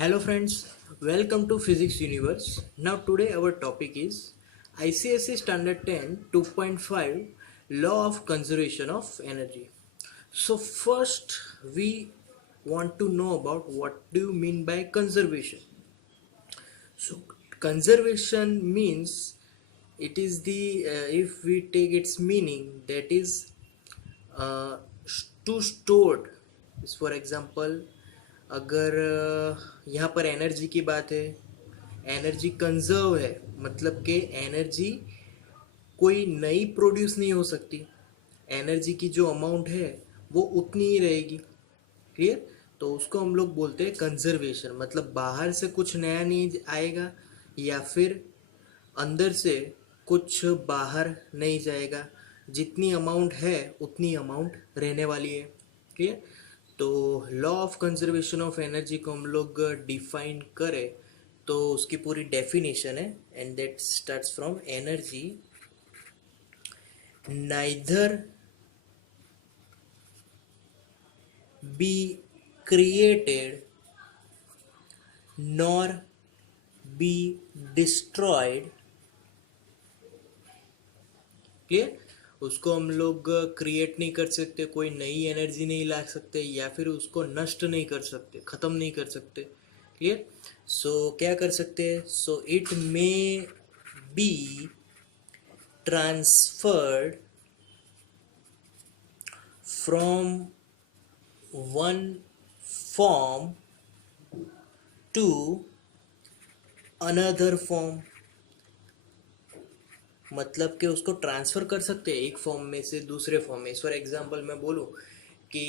Hello friends, welcome to Physics Universe. Now today our topic is ICSE Standard 10 2.5 Law of Conservation of Energy. So first we want to know about what do you mean by conservation. So conservation means it is the if we take its meaning that is uh, to stored. For example अगर यहाँ पर एनर्जी की बात है, energy conserve है, मतलब कि एनर्जी कोई नई प्रोड्यूस नहीं हो सकती, एनर्जी की जो अमाउंट है वो उतनी ही रहेगी। क्लियर? तो उसको हम लोग बोलते हैं कंजर्वेशन, मतलब बाहर से कुछ नया नहीं आएगा या फिर अंदर से कुछ बाहर नहीं जाएगा, जितनी अमाउंट है उतनी अमाउंट रहने वाली है। क्लियर? तो law of conservation of energy को हम लोग डिफाइन करें तो उसकी पूरी डेफिनेशन है, and that starts from energy neither be created nor be destroyed. Clear? उसको हम लोग क्रिएट नहीं कर सकते, कोई नई एनर्जी नहीं ला सकते या फिर उसको नष्ट नहीं कर सकते, ख़त्म नहीं कर सकते। क्लियर? सो क्या कर सकते हैं? So it may be transferred from one form to another form, मतलब कि उसको ट्रांसफ़र कर सकते हैं एक फॉर्म में से दूसरे फॉर्म में। फॉर एग्जांपल मैं बोलूँ कि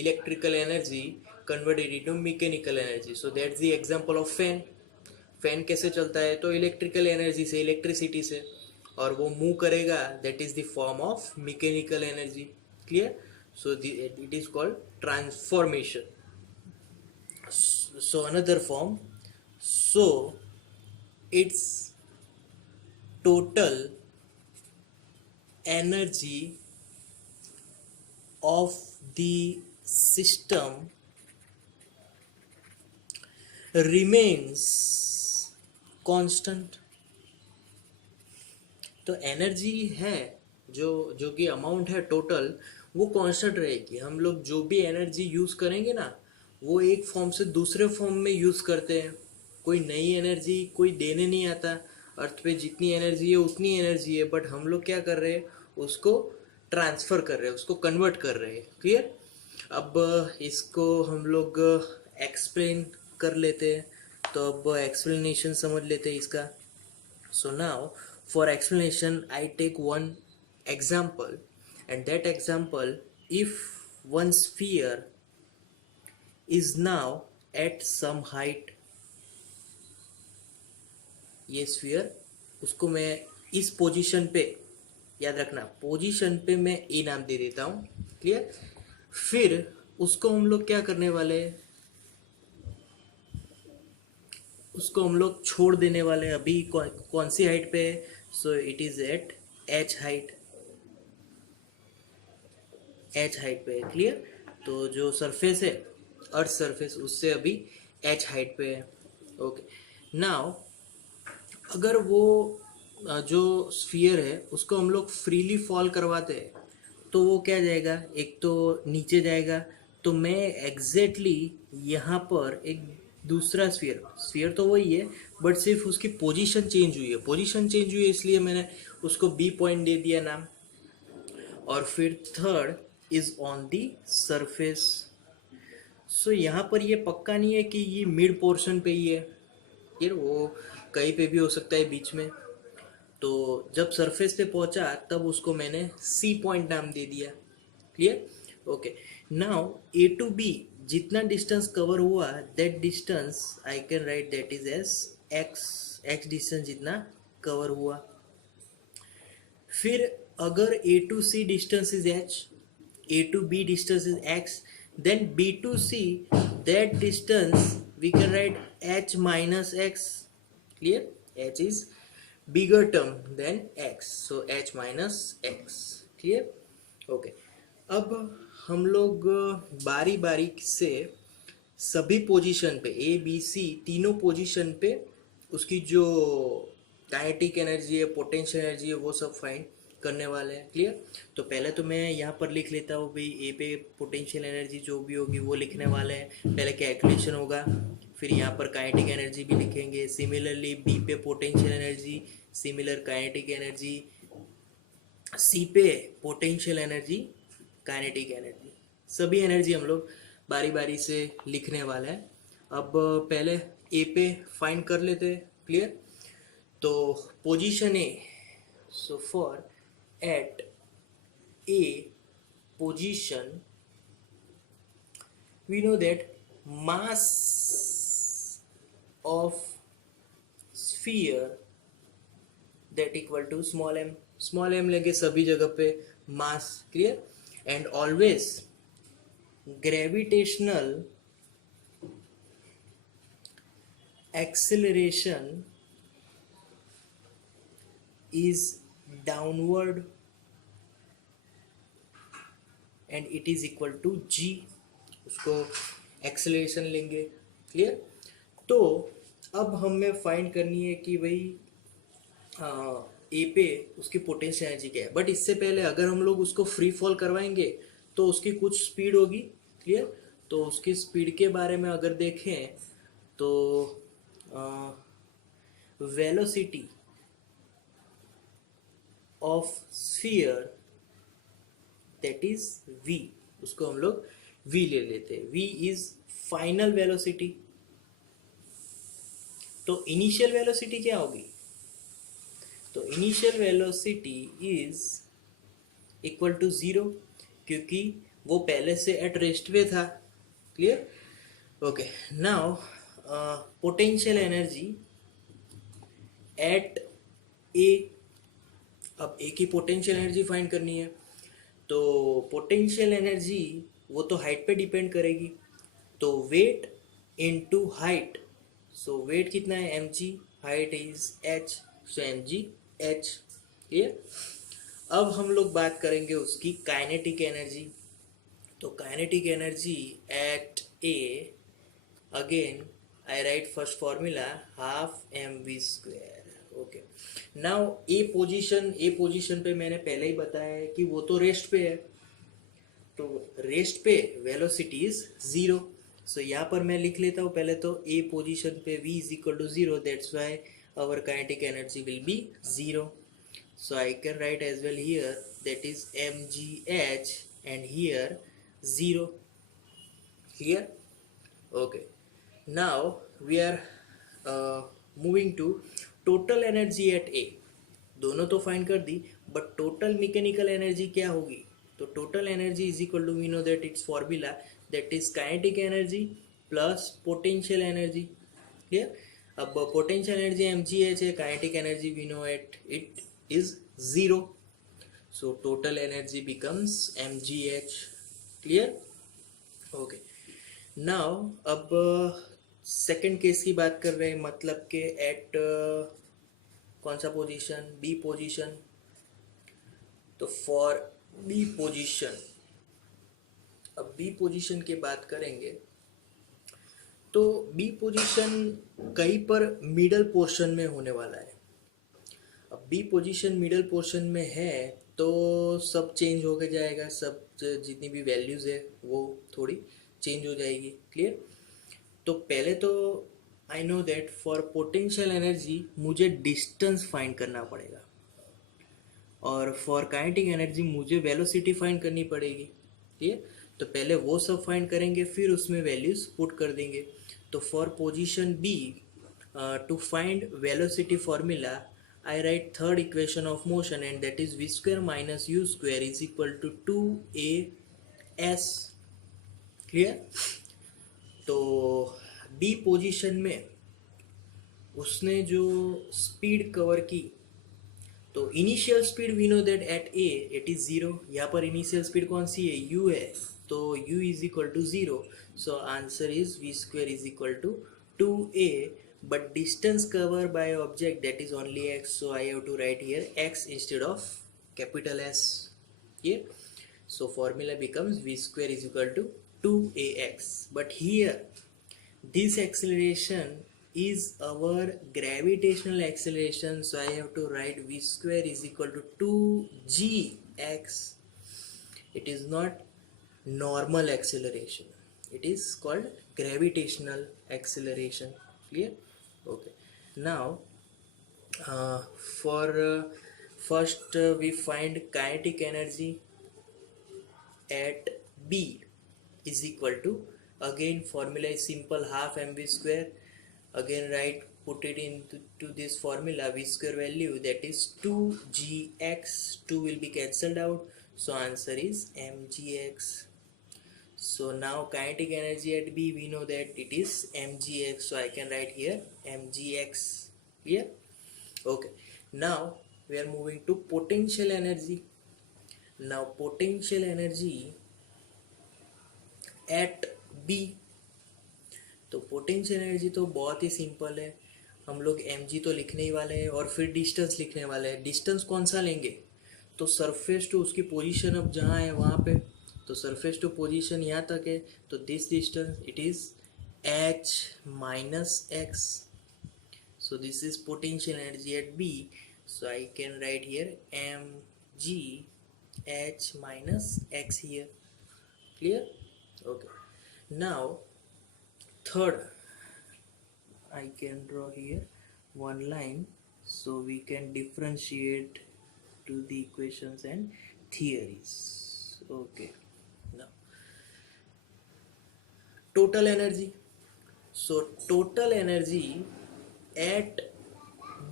electrical energy converted into mechanical energy, so that's the example of fan. Fan कैसे चलता है? तो इलेक्ट्रिकल एनर्जी से, इलेक्ट्रिसिटी से, और वो मूव करेगा, that is the form of mechanical energy. Clear? So it is called transformation. So another form, so it's total energy of the system remains constant। तो एनर्जी है जो जो कि अमाउंट है टोटल, वो कांस्टेंट रहेगी। हम लोग जो भी एनर्जी यूज़ करेंगे ना, वो एक फॉर्म से दूसरे फॉर्म में यूज़ करते हैं, कोई नई एनर्जी कोई देने नहीं आता। अर्थ पे जितनी एनर्जी है उतनी एनर्जी है, बट हम लोग क्या कर रहे हैं? उसको ट्रांसफ़र कर रहे हैं, उसको कन्वर्ट कर रहे हैं। क्लियर? अब इसको हम लोग एक्सप्लेन कर लेते हैं, तो अब एक्सप्लेनेशन समझ लेते हैं इसका। So now for explanation I take one example, and that example, if one sphere is now at some height, ये स्फीयर उसको मैं इस पोजीशन पे, याद रखना पोजीशन पे मैं ए नाम दे देता हूँ। क्लियर? फिर उसको हम लोग क्या करने वाले हैं? उसको हम लोग छोड़ देने वाले हैं। अभी कौन सी हाइट पे है? So it is at H height, H height पे है। क्लियर? तो जो सरफेस है, अर्थ सरफेस, उससे अभी एच हाइट पे है। ओके, नाउ अगर वो जो स्फीयर है उसको हम लोग फ्रीली फॉल करवाते हैं तो वो क्या जाएगा? एक तो नीचे जाएगा। तो मैं एग्जैक्टली यहाँ पर एक दूसरा स्फीयर, स्फीयर तो वही है बट सिर्फ उसकी पोजीशन चेंज हुई है। पोजीशन चेंज हुई है इसलिए मैंने उसको बी पॉइंट दे दिया नाम। और फिर third is on the surface. So यहाँ पर ये पक्का नहीं है कि ये मिड पोर्शन पे ही है, फिर वो कहीं पे भी हो सकता है बीच में। तो जब सरफेस पे पहुंचा तब उसको मैंने सी पॉइंट नाम दे दिया। Clear? Okay, now A to B जितना डिस्टेंस कवर हुआ, that distance I can write that is as x. X distance जितना कवर हुआ। फिर अगर A to C distance is H, A to B distance is x, then b to c, that distance we can write h minus x. Clear? H is bigger term than x, so h minus x. Clear? Okay, अब हम लोग बारी बारी से सभी पोजीशन पे A B C तीनों पोजीशन पे उसकी जो काइनेटिक एनर्जी है, पोटेंशियल एनर्जी है, वो सब फाइंड करने वाले हैं। क्लियर? तो पहले तो मैं यहाँ पर लिख लेता हूँ भाई, ए पे पोटेंशियल एनर्जी जो भी होगी वो लिखने वाले हैं। पहले कैलकुलेशन होगा, फिर यहाँ पर काइनेटिक एनर्जी भी लिखेंगे। सिमिलरली बी पे potential energy, similar kinetic energy. C पे पोटेंशियल एनर्जी, काइनेटिक एनर्जी, सभी एनर्जी हम लोग बारी बारी से लिखने वाले हैं। अब पहले ए पे फाइंड कर लेते हैं। क्लियर? तो position A, so for at A position we know that mass of sphere that equal to small m लेंगे सभी जगह पे mass. Clear? And always gravitational acceleration is downward and it is equal to g, उसको acceleration लेंगे। क्लियर? तो अब हमें फाइंड करनी है कि भाई ए पे उसकी पोटेंशियल एनर्जी क्या है। बट इससे पहले अगर हम लोग उसको फ्री फॉल करवाएंगे तो उसकी कुछ स्पीड होगी। क्लियर? तो उसकी स्पीड के बारे में अगर देखें तो velocity of sphere that is v, उसको हम लोग v ले लेते हैं। v is final velocity. तो इनिशियल वेलोसिटी क्या होगी? तो initial velocity is equal to 0, क्योंकि वो पहले से एट रेस्ट पे था। Clear? Okay, now potential energy at A. अब ए की पोटेंशियल एनर्जी फाइंड करनी है। तो पोटेंशियल एनर्जी वो तो हाइट पे डिपेंड करेगी। तो वेट इनटू हाइट, सो वेट कितना है mg, height is h, so mg h। Clear? अब हम लोग बात करेंगे उसकी काइनेटिक एनर्जी। तो kinetic energy at A, again I right first formula half mv²। Okay, now A position पे मैंने पहले ही बताया है कि वो तो रेस्ट पे है। तो रेस्ट पे वेलोसिटी इज 0। सो यहाँ पर मैं लिख लेता हूँ पहले तो ए पोजीशन पे v is equal to 0, that's why our kinetic energy will be 0. So I can write as well here, that is mgh, and here 0. Clear? Okay, now we are moving to total energy at A. दोनों तो find कर दी, but total mechanical energy क्या होगी? तो total energy is equal to, we know that its formula, that is kinetic energy plus potential energy. Clear? अब potential energy mgh है, kinetic energy we know at it is 0, so total energy becomes mgh। Clear? Okay, now अब second case की बात कर रहे हैं, मतलब के एट कौन सा पोजीशन? B position. तो फॉर बी पोजीशन, अब बी पोजीशन की बात करेंगे तो बी पोजीशन कहीं पर मिडल पोर्शन में होने वाला है। अब बी पोजीशन मिडल पोर्शन में है तो सब चेंज हो जाएगा, सब जितनी भी वैल्यूज़ है वो थोड़ी चेंज हो जाएगी। क्लियर? तो पहले तो I know that for potential energy मुझे डिस्टेंस फाइंड करना पड़ेगा, और फॉर काइनेटिक एनर्जी मुझे वेलोसिटी फाइंड करनी पड़ेगी। ठीक? तो पहले वो सब फाइंड करेंगे, फिर उसमें वैल्यूज पुट कर देंगे। तो for position B, to find velocity formula, I write third equation of motion, and that is v square minus u square is equal to 2as. Clear? तो डी पोजीशन में उसने जो स्पीड कवर की, तो initial speed we know that at A it is 0। यहाँ पर initial speed कौन सी है? u है, तो u is equal to 0, so answer is v square is equal to 2a, but distance covered by object that is only x, so I have to write here x instead of capital S here. So formula becomes v square is equal to 2ax, but here This acceleration is our gravitational acceleration, so I have to write v square is equal to 2gx. It is not normal acceleration, it is called gravitational acceleration. Clear? Okay. Now for first we find kinetic energy at B is equal to, again formula is simple, half mv square. Again write, put it into this formula, v square value, that is 2gx. 2 will be cancelled out, so answer is mgx. So now kinetic energy at B, we know that it is mgx, so I can write here mgx. Clear? Okay. Now we are moving to potential energy. Now potential energy at B, तो potential energy तो बहुत ही सिंपल है, हम लोग mg तो लिखने ही वाले हैं और फिर डिस्टेंस लिखने वाले हैं. डिस्टेंस कौन सा लेंगे, तो सरफेस टू उसकी पोजीशन अब जहाँ है वहाँ पे, तो सरफेस टू पोजीशन यहाँ तक है, तो this distance it is h minus x. So this is potential energy at B, so I can write here mg h minus x here. Clear? Okay. Now third, I can draw here one line so we can differentiate to the equations and theories. Okay. Now total energy. So total energy at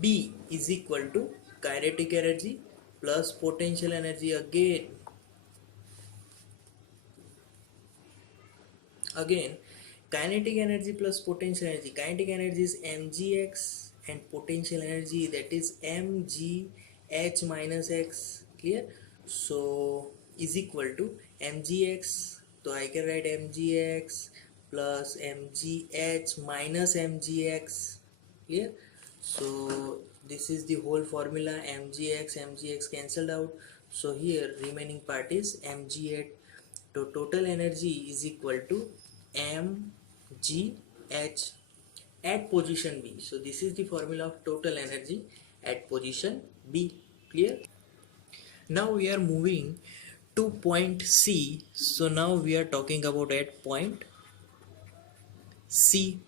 B is equal to kinetic energy plus potential energy again kinetic energy plus potential energy. Kinetic energy is mgx and potential energy, that is mgh minus x. Clear? So is equal to mgx, so I can write mgx plus mgh minus mgx. Clear? So this is the whole formula, mgx cancelled out, so here remaining part is mgh. So total energy is equal to mgh at position B. So this is the formula of total energy at position B. Clear? Now we are moving to point C. So now we are talking about at point C.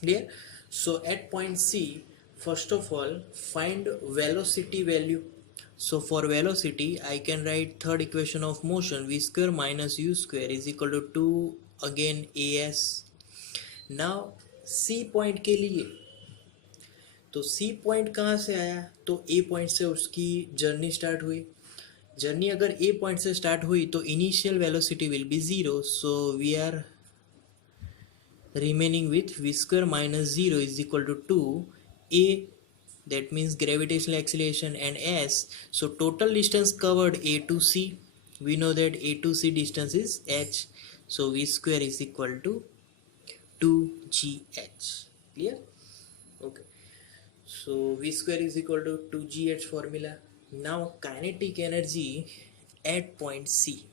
Clear? So at point C, first of all find velocity value. So for velocity I can write third equation of motion, v square minus u square is equal to 2 again as. Now C point के लिए, तो C point कहाँ से आया, तो A point से उसकी journey start हुई. जर्नी अगर A पॉइंट से स्टार्ट हुई तो initial velocity will be 0, so we are remaining with v square minus 0 is equal to 2a, that means gravitational acceleration, and s. So total distance covered A to C, we know that A to C distance is h, so v square is equal to 2gh. Clear? Okay, so v square is equal to 2gh formula. Now kinetic energy at point C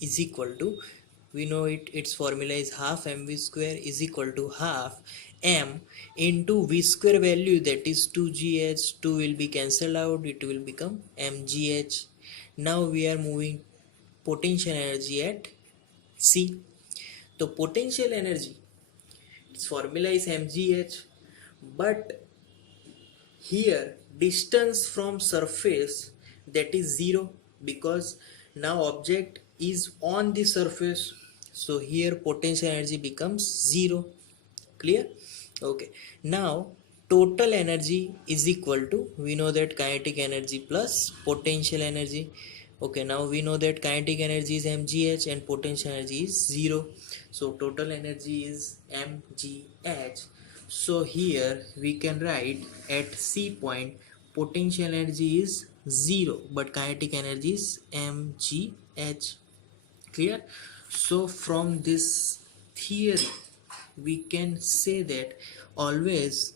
is equal to, we know its formula is half mv square is equal to half m into v square value, that is 2gh. 2 will be cancelled out, it will become mgh. Now we are moving potential energy at C. So potential energy, its formula is mgh, but here distance from surface, that is 0, because now object is on the surface, so here potential energy becomes 0. Clear? Okay. Now total energy is equal to, we know that kinetic energy plus potential energy. Okay, now we know that kinetic energy is mgh and potential energy is 0, so total energy is mgh. So here we can write at C point potential energy is 0 but kinetic energy is mgh. Clear? So from this theory we can say that always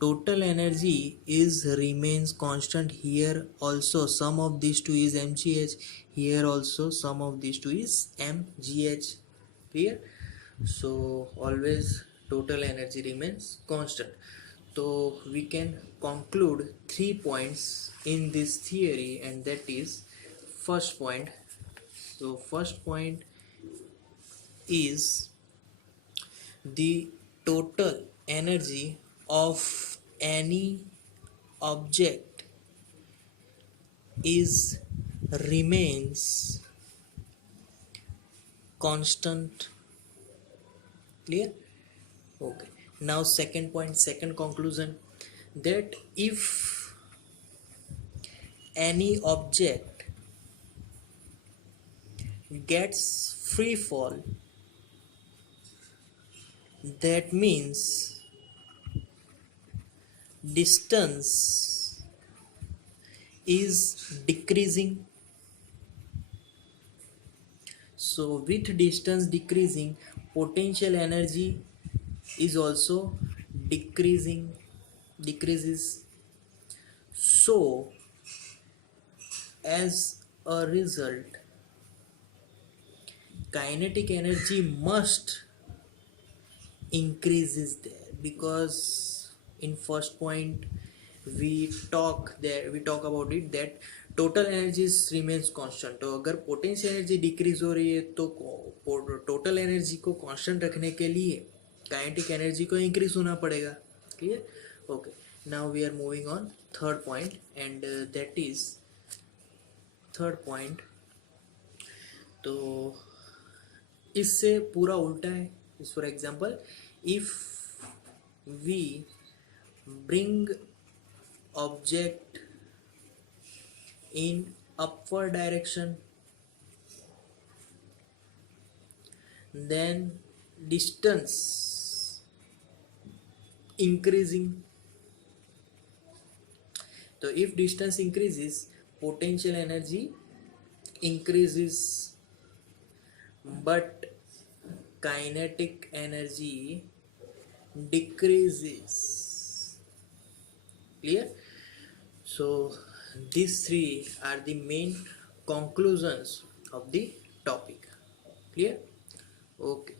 total energy is remains constant. Here also sum of these two is mgh, here also sum of these two is mgh. Clear? So always total energy remains constant. So we can conclude 3 points in this theory, and that is first point. So first point is the total energy of any object is remains constant. Clear? Okay. Now second point, second conclusion, that if any object gets free fall, that means distance is decreasing. So with distance decreasing, potential energy is also decreases. So as a result, kinetic energy must increases there, because in first point we talk about it that total energy remains constant. तो अगर potential energy decrease हो रही है तो total energy को कांस्टेंट रखने के लिए काइनेटिक एनर्जी को इंक्रीज होना पड़ेगा. Clear? Okay. Now we are moving on third point, and that is third point. तो इससे पूरा उल्टा है. For example, if we bring object in upward direction, then distance increasing. So if distance increases, potential energy increases, but kinetic energy decreases. Clear? So these three are the main conclusions of the topic. Clear? Okay.